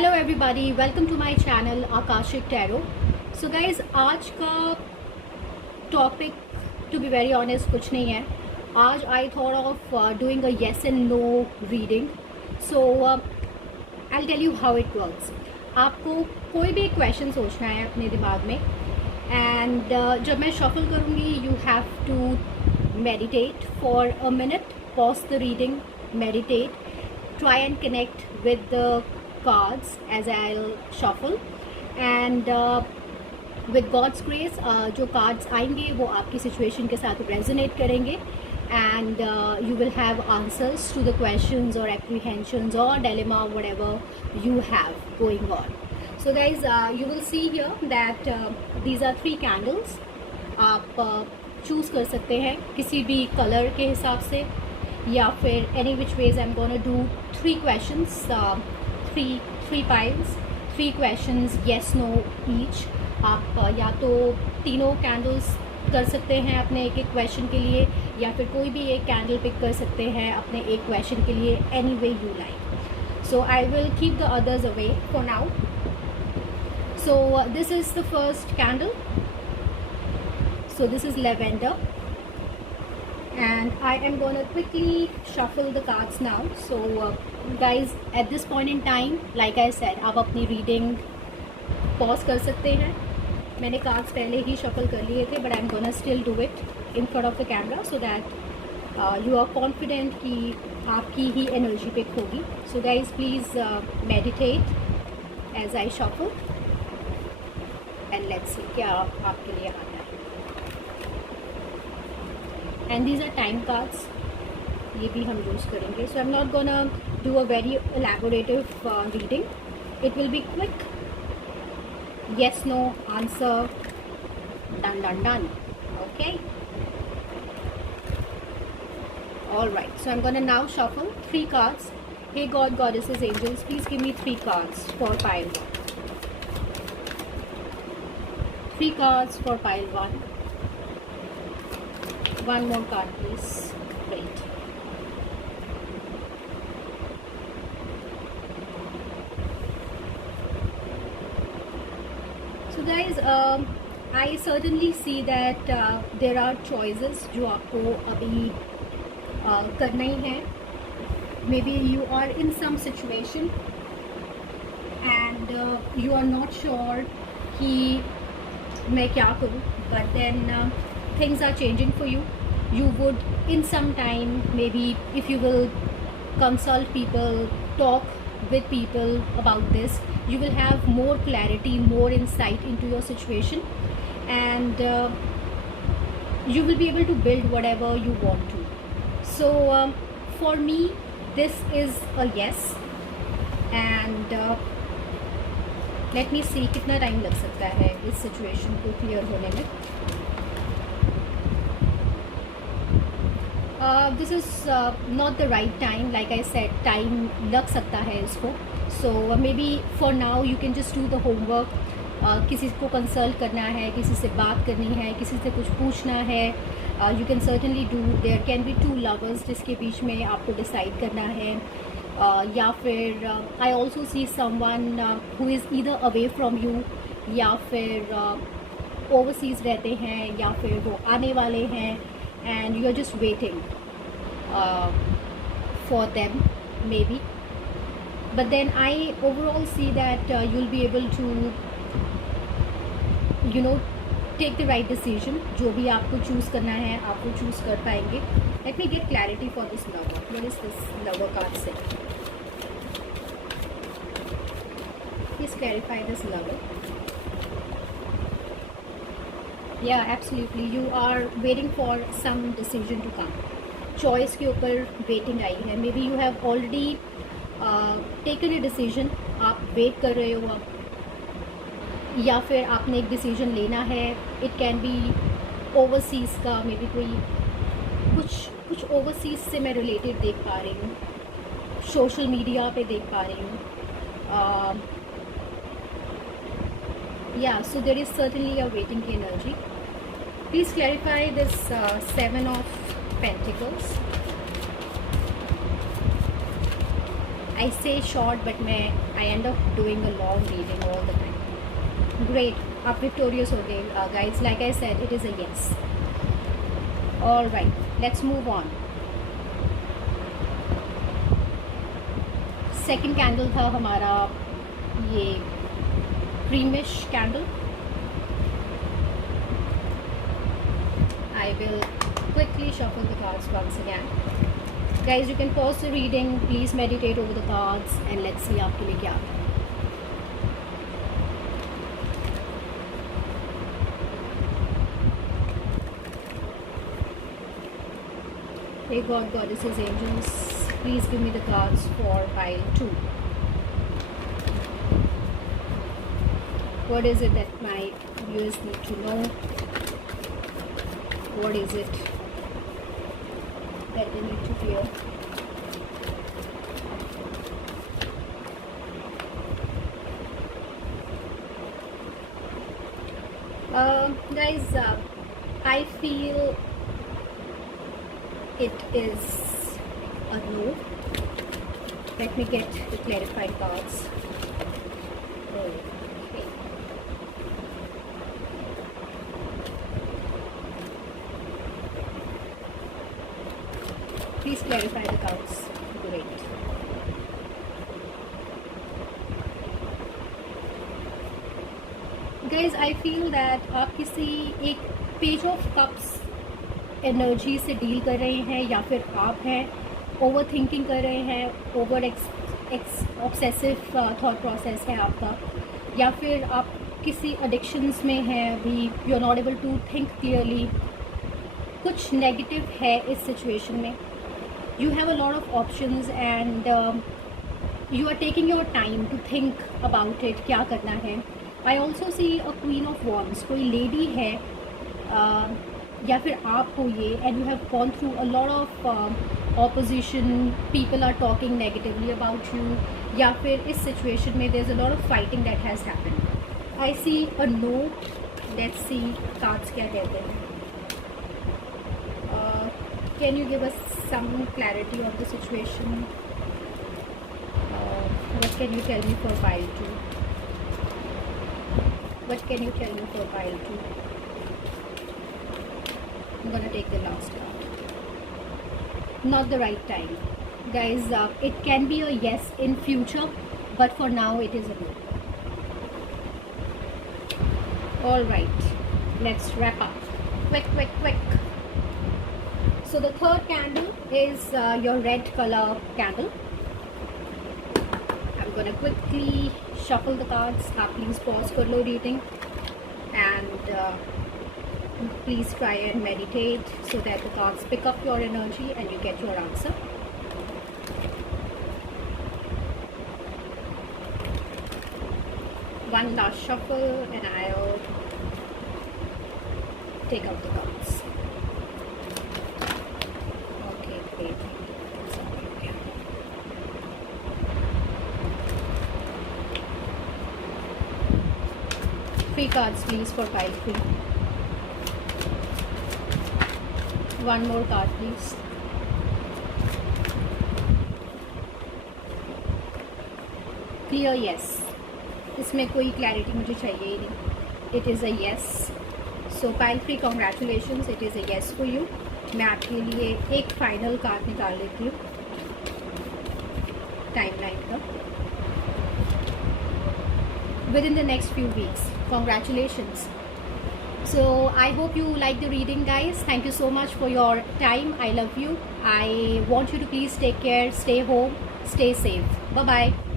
Hello everybody, welcome to my channel Akashic tarot. So guys, आज का topic to be very honest कुछ नहीं है। आज I thought of doing a yes and no reading. So I tell you how it works. आपको कोई भी question सोचना है अपने दिमाग में एंड जब मैं शफल करूँगी you have to meditate for a minute, pause the reading, meditate, try and connect with the cards as I'll shuffle and with God's grace जो cards आएंगे वो आपकी situation के साथ resonate करेंगे and you will have answers to the questions or apprehensions or dilemma whatever you have going on. So guys, you will see here that these are 3 candles. आप choose कर सकते हैं किसी भी color के हिसाब से या फिर any which ways. I'm gonna do 3 questions, three piles, 3 questions, yes no each. आप या तो तीनों कैंडल्स कर सकते हैं अपने एक क्वेश्चन के लिए या फिर कोई भी एक कैंडल पिक कर सकते हैं अपने एक क्वेश्चन के लिए, any way you like. So I will keep the others away for now. So this is the first candle. So this is lavender and I am gonna quickly shuffle the cards now. So guys, at this point in time, like I said, आप अपनी reading pause कर सकते हैं. मैंने cards पहले ही shuffle कर लिए थे, but I'm gonna still do it in front of the camera so that you are confident कि आपकी ही energy pick होगी. So guys, please meditate as I shuffle and let's see क्या आपके लिए आता है. And these are time cards, ये भी हम यूज़ करेंगे. So I'm not gonna do a very elaborative reading. It will be quick, yes no answer, done. Okay, all right. So I'm gonna now shuffle 3 cards. Hey God, goddesses, angels, please give me 3 cards for pile 1. 3 cards for pile 1. One more card please. Great. So guys, I certainly see that there are choices जो आपको अभी करना ही है. Maybe you are in some situation and you are not sure कि मैं क्या करूँ, but then things are changing for you. You would in some time, maybe if you will consult people, talk with people about this, you will have more clarity, more insight into your situation and you will be able to build whatever you want to. So for me this is a yes and let me see कितना time लग सकता है इस situation को clear होने में. This is not the right time. Like I said, time लग सकता है इसको. So maybe for now you can just do the homework. किसी को कंसल्ट करना है, किसी से बात करनी है, किसी से कुछ पूछना है, you can certainly do. There can be 2 lovers जिसके बीच में आपको डिसाइड करना है या फिर I also see someone who is either away from you या फिर overseas रहते हैं या फिर वो आने वाले हैं and you are just waiting for them maybe. But then I overall see that you'll be able to take the right decision. जो भी आपको choose करना है आप वो choose कर पाएंगे. Let me get clarity for this lover. What is this lover card say? Please clarify this lover. Yeah, absolutely. You are waiting for some decision to come. Choice के ऊपर waiting आई है. Maybe you have already taken a decision. आप wait कर रहे हो अब या फिर आपने एक decision लेना है. It can be overseas का, maybe कोई कुछ overseas से मैं related देख पा रही हूँ, social media पे देख पा रही हूँ. Yeah, so there is certainly a waiting energy. Please clarify this 7 of Pentacles I say short, but I end up doing a long reading all the time. Great, आप victorious हो गए guys. Like I said, it is a yes. All right, let's move on. Second candle था हमारा ये creamish candle. I will quickly shuffle the cards once again. Guys, you can pause the reading. Please meditate over the cards and let's see आपके लिए क्या आता है. Hey God, Goddesses, Angels, please give me the cards for pile 2. What is it that my viewers need to know? What is it that they need to hear? Guys, I feel it is a no. Let me get the clarified cards. Okay. Please clarify the cards. Great. Guys, I feel that आप किसी एक page of cups energy से deal कर रहे हैं, या फिर आप हैं ओवर थिंकिंग कर रहे हैं, ओवर ऑब्सेसिव थॉट प्रोसेस है आपका, या फिर आप किसी एडिक्शंस में हैं अभी, you are not able to think clearly. कुछ नेगेटिव है इस सिचुएशन में. You have a lot of options and you are taking your time to think about it, क्या करना है. I also see a Queen of Wands. कोई lady है या फिर आप हो ये, and you have gone through a lot of opposition, people are talking negatively about you, या फिर इस situation में there's a lot of fighting that has happened. I see a no. Let's see cards क्या कहते हैं. Can you give us some clarity of the situation? What can you tell me for pile 2? What can you tell me for pile 2? I'm gonna take the last card. Not the right time. Guys, it can be a yes in future, but for now it is a no. Alright, let's wrap up. Quick. So the third candle is your red color candle. I'm gonna quickly shuffle the cards. Please pause कर लो reading and please try and meditate so that the cards pick up your energy and you get your answer. One last shuffle and I'll take out the cards. Three cards please for pile 3. One more card please. Clear yes. इसमें कोई clarity मुझे चाहिए ही नहीं. It is a yes. So pile 3, congratulations. It is a yes for you. मैं आपके लिए एक final card निकाल लेती हूँ टाइमलाइन का. Within the next few weeks. Congratulations. So I hope you like the reading, guys. Thank you so much for your time. I love you. I want you to please take care, stay home, stay safe. Bye bye.